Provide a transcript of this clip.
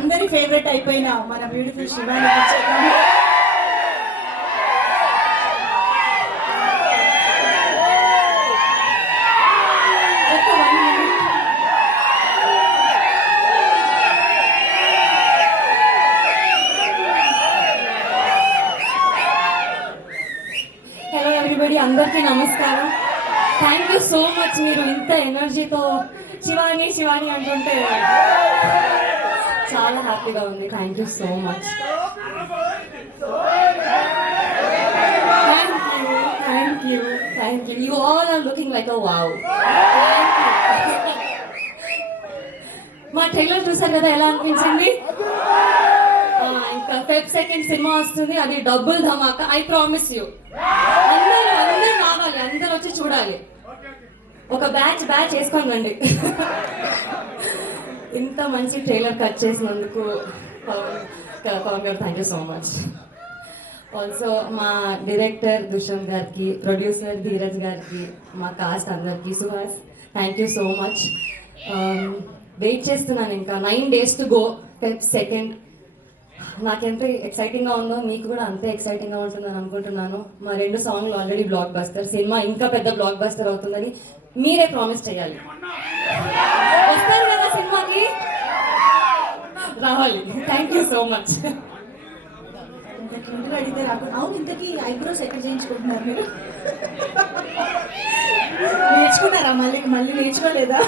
అందరి ఫేవరెట్ అయిపోయిన మన బ్యూటిఫుల్ శివాని హలో ఎవ్రీబడి, అందరికీ నమస్కారం. Thank you so much. మీరు ఇంత ఎనర్జీతో శివాని శివాని అంటుంటే చాలా హ్యాపీగా ఉంది. Thank you so much. Thank you. You all are looking like a wow. మా ట్రైలర్ చూసారు కదా, ఎలా అనిపించింది? ఇంకా Feb 2 సినిమా వస్తుంది, అది double Dhamaka. I promise you. అందరూ రావాలి, అందరూ వచ్చి చూడాలి. ఒక బ్యాచ్ వేసుకొని రండి. ఇంత మంచి ట్రైలర్ కట్ చేసినందుకు Pavan garu thank you so much. Also మా డైరెక్టర్ దుష్యంత్ గారికి, ప్రొడ్యూసర్ ధీరజ్ గారికి, మా కాస్ట్ అందరికి, Suhas thank you so much. Wait చేస్తున్నాను. ఇంకా 9 days టు గో. Feb 2. నాకెంత ఎక్సైటింగ్గా ఉందో మీకు కూడా అంతే ఎక్సైటింగ్గా ఉంటుందని అనుకుంటున్నాను. మా 2 సాంగ్లు ఆల్రెడీ బ్లాక్ బస్టర్. సినిమా ఇంకా పెద్ద బ్లాక్ బస్టర్ అవుతుందని మీరే ప్రామిస్ చేయాలి. వస్తారు కదా సినిమాకి, రావాలి. Thank you so much. ఇంతకు అడిగితే రాకుండా. అవును, ఇంతకీ ఐబ్రోస్ ఎక్కడ చేయించుకుంటున్నారు మీరు? నేర్చుకున్నారా? మళ్ళీ నేర్చుకోలేదా?